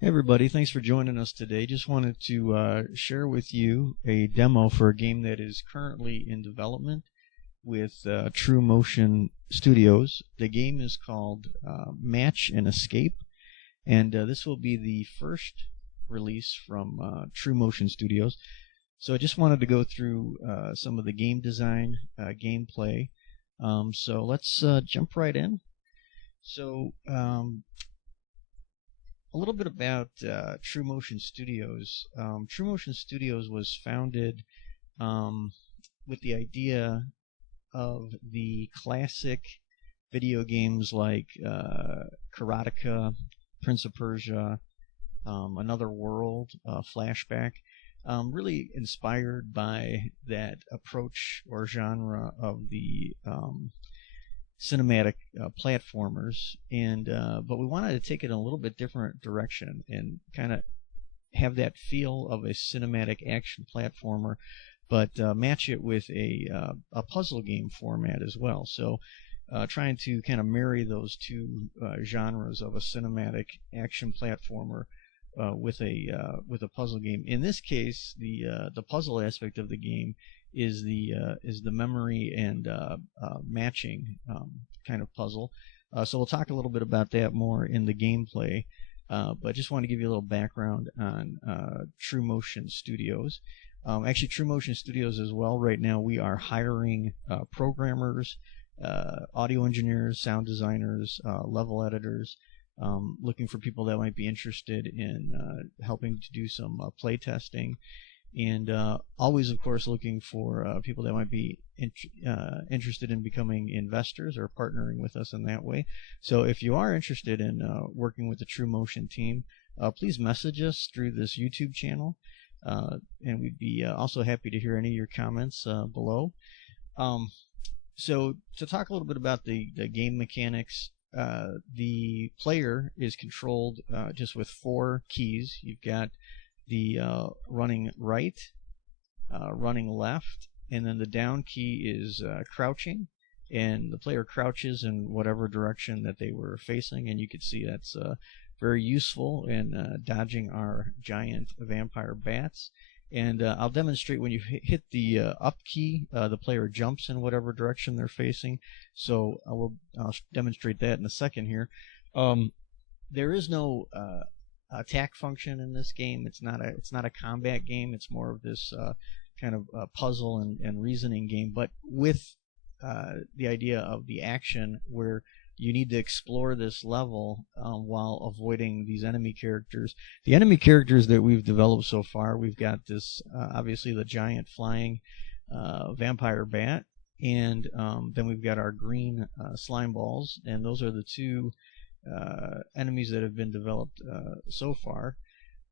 Hey everybody, thanks for joining us today. Just wanted to share with you a demo for a game that is currently in development with Trumotion Studios. The game is called Match and Escape, and this will be the first release from Trumotion Studios. So I just wanted to go through some of the game design, gameplay. So let's jump right in. So a little bit about Trumotion Studios. Trumotion Studios was founded with the idea of the classic video games like Karateka, Prince of Persia, Another World, Flashback, really inspired by that approach or genre of the cinematic platformers, and but we wanted to take it in a little bit different direction and kind of have that feel of a cinematic action platformer, but match it with a puzzle game format as well. So trying to kind of marry those two genres of a cinematic action platformer with a puzzle game. In this case, the puzzle aspect of the game is the memory and matching kind of puzzle. So we'll talk a little bit about that more in the gameplay. But just want to give you a little background on Trumotion Studios. Actually, Trumotion Studios as well. Right now, we are hiring programmers, audio engineers, sound designers, level editors. Looking for people that might be interested in helping to do some play testing. And always, of course, looking for people that might be interested in becoming investors or partnering with us in that way. So if you are interested in working with the Trumotion team, please message us through this YouTube channel. And we'd be also happy to hear any of your comments below. So to talk a little bit about the game mechanics, the player is controlled just with 4 keys. You've got the running right, running left, and then the down key is crouching, and the player crouches in whatever direction that they were facing, and you can see that's very useful in dodging our giant vampire bats. And I'll demonstrate when you hit the up key, the player jumps in whatever direction they're facing. So I'll demonstrate that in a second here. There is no attack function in this game. It's not a combat game. It's more of this kind of puzzle and reasoning game, but with the idea of the action where you need to explore this level while avoiding these enemy characters. The enemy characters that we've developed so far, we've got this obviously the giant flying vampire bat, and then we've got our green slime balls, and those are the two enemies that have been developed so far.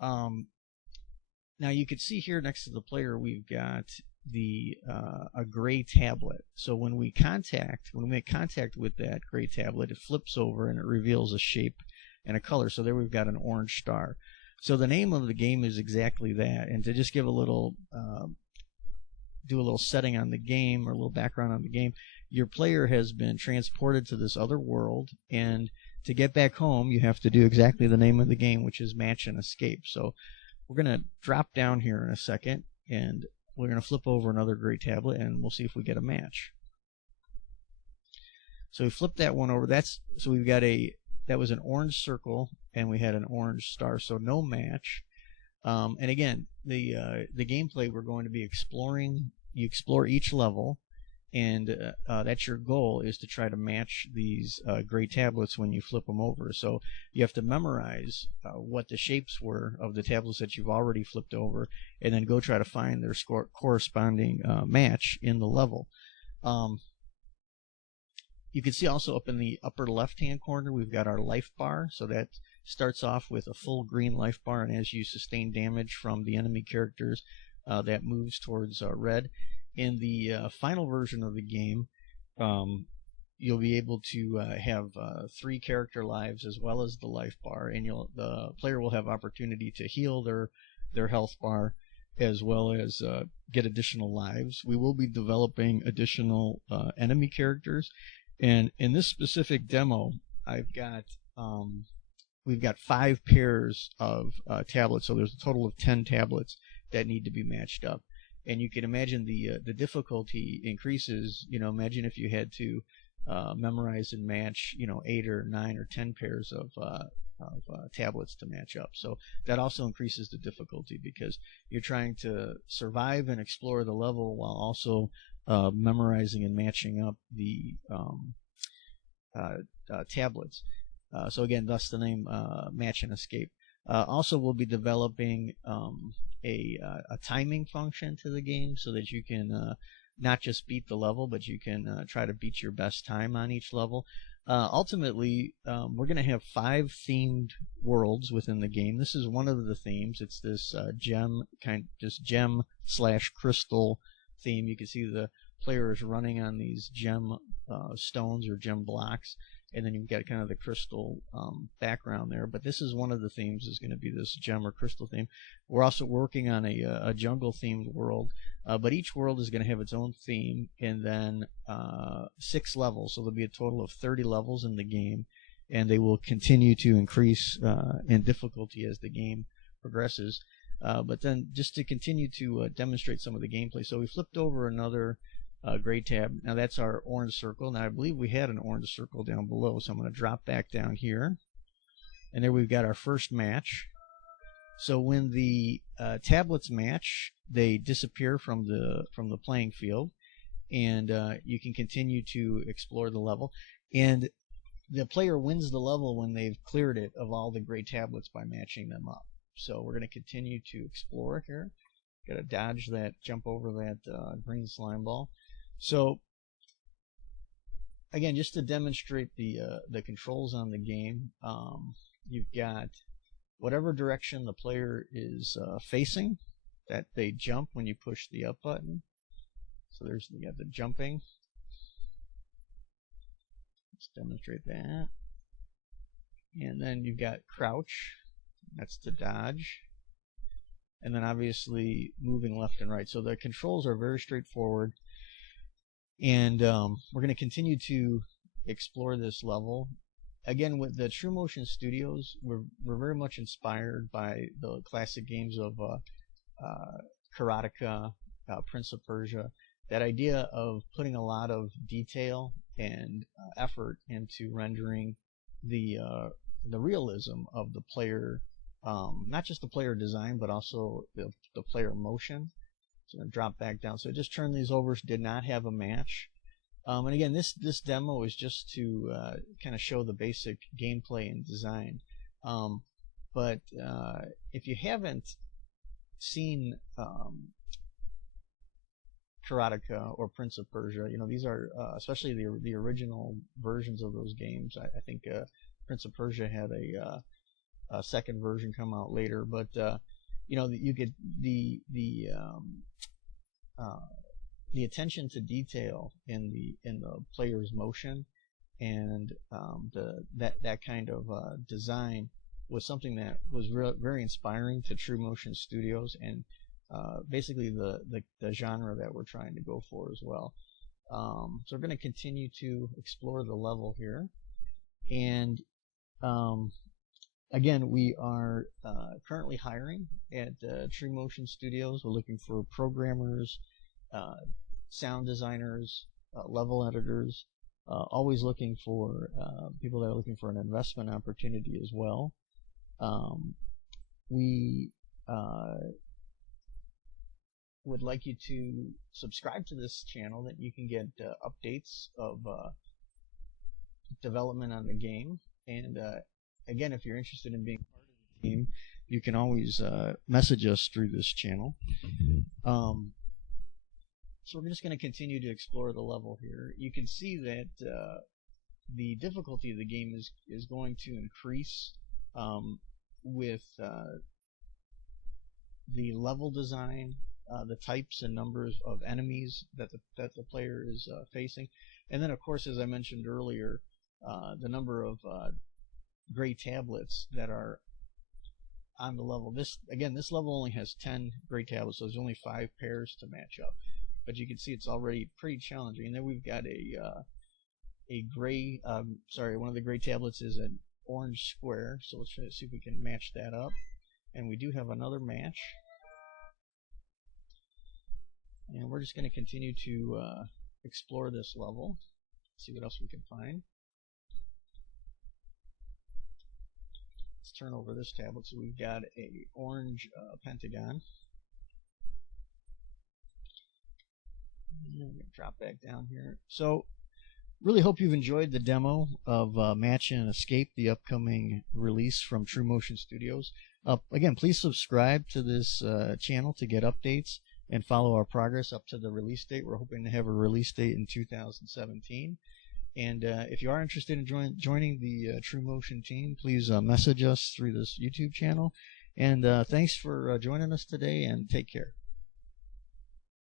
Now you can see here next to the player we've got a gray tablet. So when we make contact with that gray tablet, it flips over and it reveals a shape and a color. So there we've got an orange star. So the name of the game is exactly that. And to just give a little do a little setting on the game, or a little background on the game, your player has been transported to this other world, and to get back home you have to do exactly the name of the game, which is Match and Escape. So we're going to drop down here in a second, and we're going to flip over another gray tablet, and we'll see if we get a match. So we flip that one over. So we've got that was an orange circle, and we had an orange star, so no match. And again, the gameplay, we're going to be exploring. You explore each level, and that's your goal, is to try to match these gray tablets when you flip them over. So you have to memorize what the shapes were of the tablets that you've already flipped over, and then go try to find their corresponding match in the level. You can see also up in the upper left-hand corner we've got our life bar. So that starts off with a full green life bar, and as you sustain damage from the enemy characters, that moves towards red. In the final version of the game, you'll be able to have 3 character lives as well as the life bar, and the player will have opportunity to heal their health bar as well as get additional lives. We will be developing additional enemy characters, and in this specific demo, I've got we've got 5 pairs of tablets, so there's a total of 10 tablets that need to be matched up. And you can imagine the difficulty increases. Imagine if you had to memorize and match 8 or 9 or 10 pairs of tablets to match up. So that also increases the difficulty because you're trying to survive and explore the level while also memorizing and matching up the tablets. So again, thus the name Match and Escape. Also, we'll be developing a timing function to the game so that you can not just beat the level, but you can try to beat your best time on each level. Ultimately, we're going to have 5 themed worlds within the game. This is one of the themes. It's this gem/crystal theme. You can see the player is running on these gem stones or gem blocks, and then you've got kind of the crystal background there. But this is one of the themes, is going to be this gem or crystal theme. We're also working on a jungle-themed world, but each world is going to have its own theme, and then 6 levels. So there'll be a total of 30 levels in the game, and they will continue to increase in difficulty as the game progresses. But then just to continue to demonstrate some of the gameplay, so we flipped over another gray tab. Now that's our orange circle. Now I believe we had an orange circle down below, so I'm going to drop back down here, and there we've got our first match. So when the tablets match, they disappear from the playing field, and you can continue to explore the level. And the player wins the level when they've cleared it of all the gray tablets by matching them up. So we're going to continue to explore here. Got to dodge that, jump over that green slime ball. So again, just to demonstrate the controls on the game, you've got whatever direction the player is facing, that they jump when you push the up button. So you got the jumping. Let's demonstrate that. And then you've got crouch. That's to dodge. And then obviously moving left and right. So the controls are very straightforward. And we're going to continue to explore this level. Again, with the Trumotion Studios, we're very much inspired by the classic games of Karateka, Prince of Persia. That idea of putting a lot of detail and effort into rendering the realism of the player, not just the player design, but also the player motion. So I'm going to drop back down. So I just turned these over, did not have a match. And again, this demo is just to kind of show the basic gameplay and design. But if you haven't seen Karateka or Prince of Persia, these are especially the original versions of those games. I think Prince of Persia had a second version come out later, but you get the attention to detail in the player's motion, and that kind of design was something that was very inspiring to Trumotion Studios, and basically the genre that we're trying to go for as well. So we're going to continue to explore the level here, and again, we are currently hiring at Trumotion Studios. We're looking for programmers, sound designers, level editors, always looking for people that are looking for an investment opportunity as well. We would like you to subscribe to this channel, that you can get updates of development on the game. And again, if you're interested in being part of the team, you can always message us through this channel. So we're just going to continue to explore the level here. You can see that the difficulty of the game is going to increase with the level design, the types and numbers of enemies that the player is facing, and then of course, as I mentioned earlier, the number of gray tablets that are on the level. This level only has 10 gray tablets, so there's only 5 pairs to match up. But you can see it's already pretty challenging. And then we've got a gray, one of the gray tablets is an orange square. So let's try to see if we can match that up. And we do have another match. And we're just going to continue to explore this level, see what else we can find. Let's turn over this tablet. So we've got a orange pentagon. And I'm going to drop back down here. So really hope you've enjoyed the demo of Match and Escape, the upcoming release from Trumotion Studios. Again, please subscribe to this channel to get updates and follow our progress up to the release date. We're hoping to have a release date in 2017. And if you are interested in joining the Trumotion team, please message us through this YouTube channel. And thanks for joining us today, and take care.